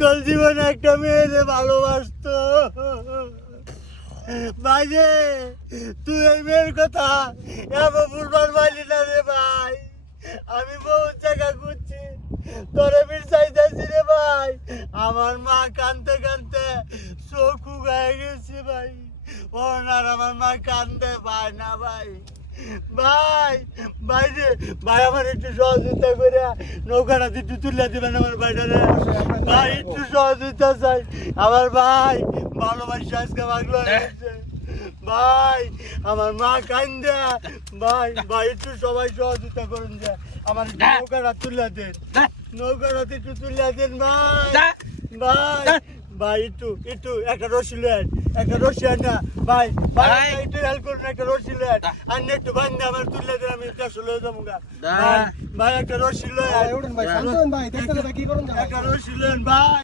School জীবনে একটা মেয়েরে ভালোবাসতো। ভাই রে, তুই এই মেয়ের কথা এমন ভুলবার পারলি না রে ভাই। আমি বহুত জায়গা ঘুরছি, তোরে বীর চাইতেছি রে ভাই। আমার মা কানতে কানতে চোখ উগায় গেছে ভাই। ওনার আমার মা কান্দে ভাই না ভাই। ভাই ভাই রে ভাই, আমার একটু সহযোগিতা করে নৌকাটা একটু তুলে দিবেন আমার ভাইটারে। ভাই একটু সহযোগিতা চাই আমার ভাই, ভালোবাসি আজকে ভাগলো হয়েছে ভাই। আমার মা কান্দে ভাই। ভাই একটু সবাই সহযোগিতা করুন যে আমার একটু নৌকাটা তুলে দেন, নৌকাটা একটু তুলে দেন ভাই। ভাই ভাই একটু একটু একটা রশি লেন, একটা রশি আন না ভাই। ভাই একটু হেল্প করুন, একটা রশি লেন আর একটু বান্ধে আমার তুলে দেন, আমি দেড়শো লয়ে যাবো গা ভাই। ভাই একটা রশি লেন, একটা রশি লেন ভাই।